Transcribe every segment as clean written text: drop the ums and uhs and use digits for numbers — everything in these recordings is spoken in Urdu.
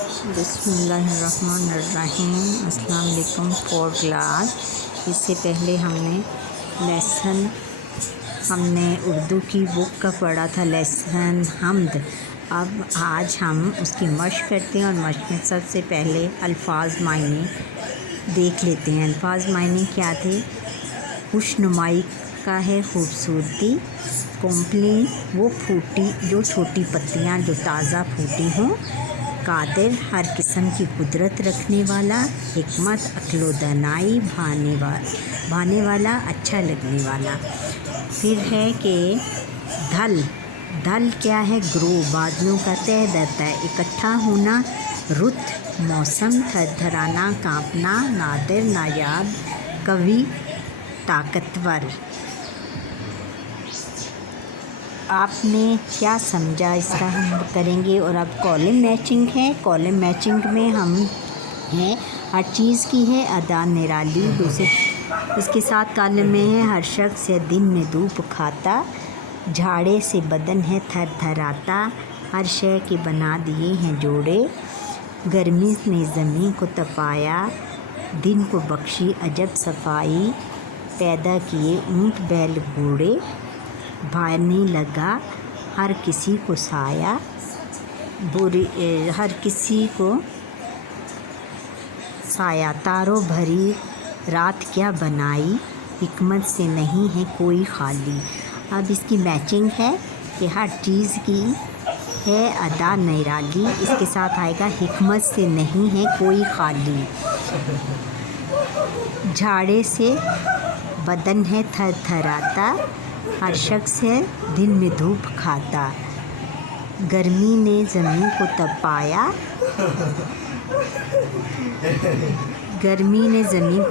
بسم اللہ الرحمن الرحیم۔ السلام علیکم فور کلاس۔ اس سے پہلے ہم نے اردو کی بک کا پڑھا تھا لیسن حمد۔ اب آج ہم اس کی مشق کرتے ہیں، اور مشق میں سب سے پہلے الفاظ معنی دیکھ لیتے ہیں۔ الفاظ معنی کیا تھے؟ خوش نمائی کا ہے خوبصورتی، کومپلی وہ پھوٹی جو چھوٹی پتیاں جو تازہ پھوٹی ہوں، قادر ہر قسم کی قدرت رکھنے والا، حکمت عقل و دانائی بھانے والا اچھا لگنے والا۔ پھر ہے کہ دھل کیا ہے؟ گروہ بادلوں کا تہ درتا ہے، اکٹھا ہونا، رت موسم، تھر تھرانا کانپنا، نادر نایاب، قوی طاقتور۔ آپ نے کیا سمجھا اس کا ہم کریں گے۔ اور اب کالم میچنگ ہے۔ کالم میچنگ میں ہم ہیں ہر چیز کی ہے ادا نرالی، دوسرے اس کے ساتھ کالم میں ہے ہر شخص ہے دن میں دھوپ کھاتا، جھاڑے سے بدن ہے تھر تھراتا، ہر شے کے بنا دیے ہیں جوڑے، گرمی نے زمین کو تپایا، دن کو بخشی عجب صفائی، پیدا کیے اونٹ بیل گھوڑے، بھانے لگا ہر کسی کو سایہ، ہر کسی کو سایہ، تاروں بھری رات کیا بنائی، حکمت سے نہیں ہے کوئی خالی۔ اب اس کی میچنگ ہے کہ ہر چیز کی ہے ادا نرالی، اس کے ساتھ آئے گا حکمت سے نہیں ہے کوئی خالی، جھاڑے سے بدن ہے تھر تھراتا، ہر شخص ہے دن میں دھوپ کھاتا، گرمی نے زمین کو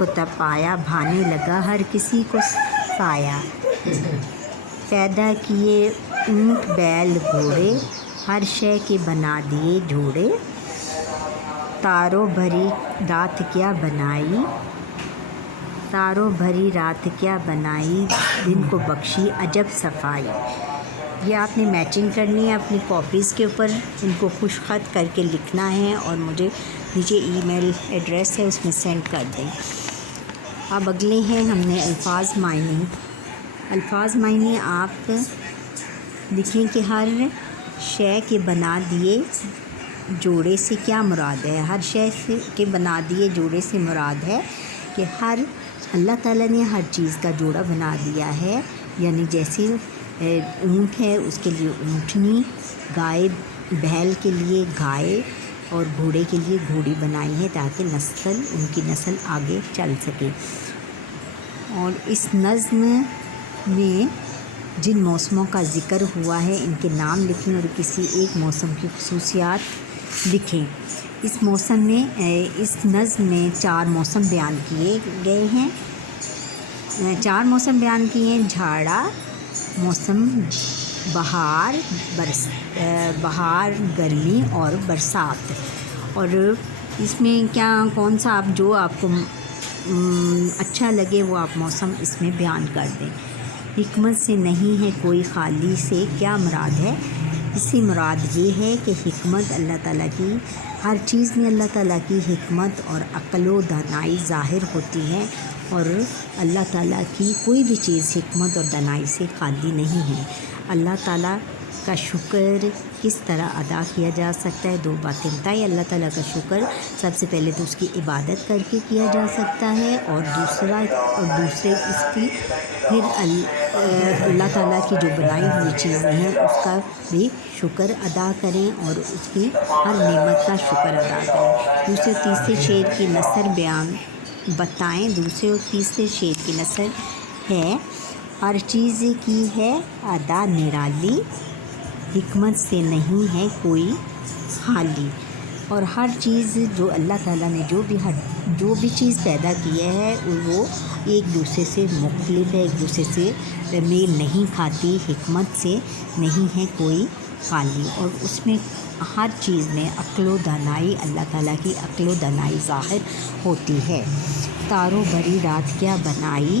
تپایا، بھانے لگا ہر کسی کو سایہ، پیدا کیے اونٹ بیل گھوڑے، ہر شے کے بنا دیے جوڑے، تاروں بھری رات کیا بنائی، دن کو بخشی عجب صفائی۔ یہ آپ نے میچنگ کرنی ہے اپنی کاپیز کے اوپر، ان کو خوش خط کر کے لکھنا ہے، اور مجھے نیچے ای میل ایڈریس ہے اس میں سینڈ کر دیں۔ اب اگلے ہیں ہم نے الفاظ معنی۔ الفاظ معنی آپ لکھیں کہ ہر شے کے بنا دیے جوڑے سے کیا مراد ہے۔ ہر شے کے بنا دیے جوڑے سے مراد ہے کہ اللہ تعالیٰ نے ہر چیز کا جوڑا بنا دیا ہے، یعنی جیسے اونٹ ہے اس کے لیے اونٹنی، گائے بیل کے لیے گائے، اور گھوڑے کے لیے گھوڑی بنائی ہے تاکہ ان کی نسل آگے چل سکے۔ اور اس نظم میں جن موسموں کا ذکر ہوا ہے ان کے نام لکھیں اور کسی ایک موسم کی خصوصیات لکھیں۔ اس نظم میں 4 موسم بیان کیے گئے ہیں۔ 4 موسم بیان کیے ہیں: جھاڑا موسم، بہار، گرمی اور برسات۔ اور اس میں کون سا جو آپ کو اچھا لگے وہ آپ موسم اس میں بیان کر دیں۔ حکمت سے نہیں ہے کوئی خالی سے کیا مراد ہے؟ اس سے مراد یہ ہے کہ حکمت اللہ تعالیٰ کی، ہر چیز میں اللہ تعالیٰ کی حکمت اور عقل و دانائی ظاہر ہوتی ہے، اور اللہ تعالیٰ کی کوئی بھی چیز حکمت اور دانائی سے خالی نہیں ہے۔ اللہ تعالیٰ کا شکر کس طرح ادا کیا جا سکتا ہے؟ 2 باتیں بتائیں۔ اللہ تعالیٰ کا شکر سب سے پہلے تو اس کی عبادت کر کے کیا جا سکتا ہے، اور دوسرے اس کی پھر اللہ تعالیٰ کی جو بنائی ہوئی چیزیں ہیں اس کا بھی شکر ادا کریں، اور اس کی ہر نعمت کا شکر ادا کریں۔ دوسرے تیسرے شعر کی نثر بیان بتائیں۔ دوسرے اور تیسرے شعر کی نثر ہے: ہر چیز کی ہے ادا نرالی، حکمت سے نہیں ہے کوئی خالی۔ اور ہر چیز جو اللہ تعالیٰ نے جو بھی چیز پیدا کی ہے وہ ایک دوسرے سے مختلف ہے، ایک دوسرے سے میل نہیں کھاتی، حکمت سے نہیں ہے کوئی خالی۔ اور اس میں ہر چیز میں عقل و دانائی، اللہ تعالیٰ کی عقل و دانائی ظاہر ہوتی ہے۔ تاروں بھری رات کیا بنائی،